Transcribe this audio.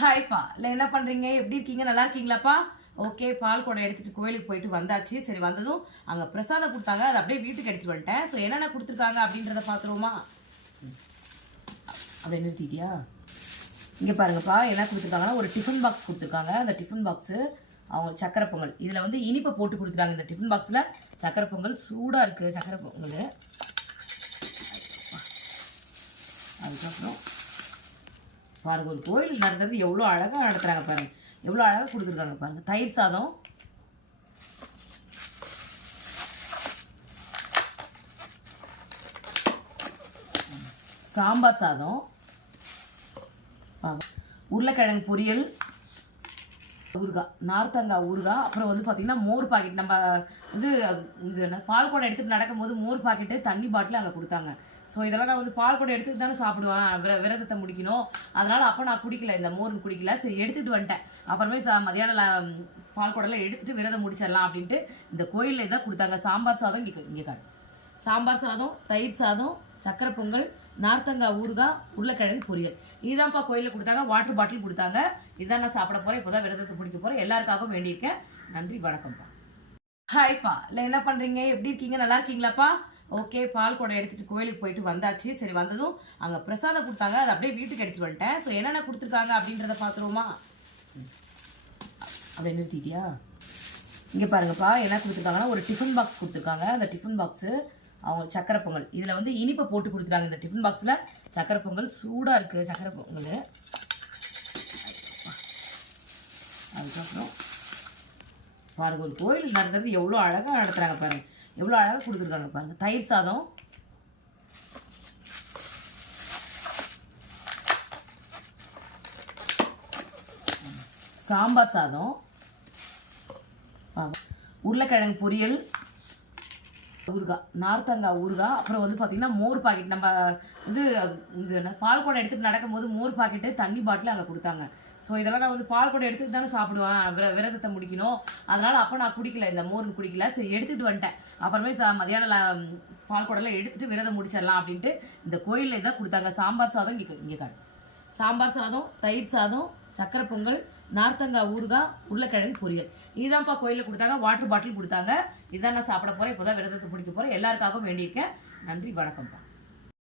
ஹாய்ப்பா இல்லை என்ன பண்ணுறீங்க, எப்படி இருக்கீங்க, நல்லா இருக்கீங்களாப்பா? ஓகே, பால் குடம் எடுத்துகிட்டு கோயிலுக்கு போயிட்டு வந்தாச்சு. சரி, வந்ததும் அங்கே பிரசாதம் கொடுத்தாங்க, அதை அப்படியே வீட்டுக்கு எடுத்துகிட்டு வந்துட்டேன். ஸோ என்னென்ன கொடுத்துருக்காங்க அப்படின்றத பார்த்துருவோமா? அப்படியே நிறுத்திட்டியா? இங்கே பாருங்கப்பா, என்ன கொடுத்துருக்காங்கன்னா ஒரு டிஃபன் பாக்ஸ் கொடுத்துருக்காங்க. அந்த டிஃபன் பாக்ஸு அவங்க சக்கரை பொங்கல் இதில் வந்து இனிப்பை போட்டு கொடுத்துருக்காங்க. இந்த டிஃபன் பாக்ஸில் சக்கரை பொங்கல் சூடாக இருக்குது. சக்கரை பொங்கல் அதுக்கப்புறம் பாருங்க, ஒரு கோயில் நடத்துறது எவ்வளோ அழகாக நடத்துகிறாங்க பாருங்க, எவ்வளோ அழகாக கொடுத்துருக்காங்க பாருங்க. தயிர் சாதம், சாம்பார் சாதம், உருளைக்கிழங்கு பொரியல், ஊறுகாய், நார்த்தங்காய் ஊறுகாய், அப்புறம் வந்து பார்த்திங்கன்னா மோர் பாக்கெட். நம்ம இது பால் குடம் எடுத்துகிட்டு நடக்கும்போது மோர் பாக்கெட்டு, தண்ணி பாட்டில் அங்கே கொடுத்தாங்க. ஸோ இதெல்லாம் நான் வந்து பால் குடம் எடுத்துகிட்டு தானே சாப்பிடுவேன், விரதத்தை முடிக்கணும். அதனால் அப்போ நான் குடிக்கல, இந்த மோர் குடிக்கல. சரி, எடுத்துகிட்டு வந்துட்டேன். அப்புறமே மதியானம் பால் குடம்லாம் எடுத்துகிட்டு விரதம் முடிச்சிடலாம் அப்படின்ட்டு இந்த கோயிலில் இதான் கொடுத்தாங்க. சாம்பார் சாதம் இங்கே காட்டு. சாம்பார் சாதம், தயிர் சாதம், சக்கரை பொங்கல், நார்த்தங்காய் ஊறுகாய், உருளைக்கிழங்கு பொரியல். இதுதான்ப்பா கோயிலில் கொடுத்தாங்க. வாட்டர் பாட்டில் கொடுத்தாங்க. இதான் நான் சாப்பிட போகிறேன். இப்போ தான் விரதத்தை பிடிக்க போகிறேன். எல்லாருக்காகவும் வேண்டியிருக்கேன். நன்றி, வணக்கம்ப்பா. ஹாய்ப்பா இல்லை என்ன பண்ணுறீங்க, எப்படி இருக்கீங்க, நல்லா இருக்கீங்களாப்பா? ஓகே, பால் குடம் எடுத்துகிட்டு கோயிலுக்கு போயிட்டு வந்தாச்சு. சரி, வந்ததும் அங்கே பிரசாதம் கொடுத்தாங்க, அதை அப்படியே வீட்டுக்கு எடுத்துகிட்டு வந்துட்டேன். ஸோ என்னென்ன கொடுத்துருக்காங்க அப்படின்றத பார்த்துருவோமா? அப்படியே நிறுத்திட்டியா? இங்கே பாருங்கப்பா, என்ன கொடுத்துருக்காங்கன்னா ஒரு டிஃபன் பாக்ஸ் கொடுத்துருக்காங்க. அந்த டிஃபன் பாக்ஸு அவங்க சக்கரை பொங்கல் இதில் வந்து இனிப்பை போட்டு கொடுத்துருக்காங்க. இந்த டிஃபன் பாக்ஸில் சக்கரை பொங்கல் சூடாக இருக்குது. சக்கரை பொங்கல் அதுக்கப்புறம் பாருங்க, ஒரு கோயில் நடத்துறது எவ்வளோ அழகாக நடத்துகிறாங்க பாருங்க, எவ்வளோ அழகாக கொடுத்துருக்காங்க பாருங்க. தயிர் சாதம், சாம்பார் சாதம், உருளைக்கிழங்கு பொரியல், ஊறுகாய், நார்த்தங்காய் ஊறுகாய், அப்புறம் வந்து பார்த்திங்கன்னா மோர் பாக்கெட். நம்ம பால் குடம் எடுத்துகிட்டு நடக்கும்போது மோர் பாக்கெட்டு, தண்ணி பாட்டில் அங்கே கொடுத்தாங்க. ஸோ இதெல்லாம் நான் வந்து பால் குடம் எடுத்துகிட்டு தானே சாப்பிடுவேன், விரதத்தை முடிக்கணும். அதனால் அப்போ நான் குடிக்கல, இந்த மோர் குடிக்கல. சரி, எடுத்துகிட்டு வந்துட்டேன். அப்புறமே மதியானம் பால் குடம்லாம் எடுத்துகிட்டு விரதம் முடிச்சிடலாம் அப்படின்ட்டு இந்த கோயிலில் இதான் கொடுத்தாங்க. சாம்பார் சாதம் இங்கே காட்டு. சாம்பார் சாதம், தயிர் சாதம், சக்கரை பொங்கல், நார்த்தங்காய் ஊறுகாய், உருளைக்கிழங்கு பொரியல். இதுதான்ப்பா கோயிலில் கொடுத்தாங்க. வாட்டர் பாட்டில் கொடுத்தாங்க. இதான் நான் சாப்பிட போகிறேன். இப்போ தான் விரதத்தை பிடிக்க போகிறேன். எல்லாருக்காகவும் வேண்டியிருக்கேன். நன்றி, வணக்கம்ப்பா.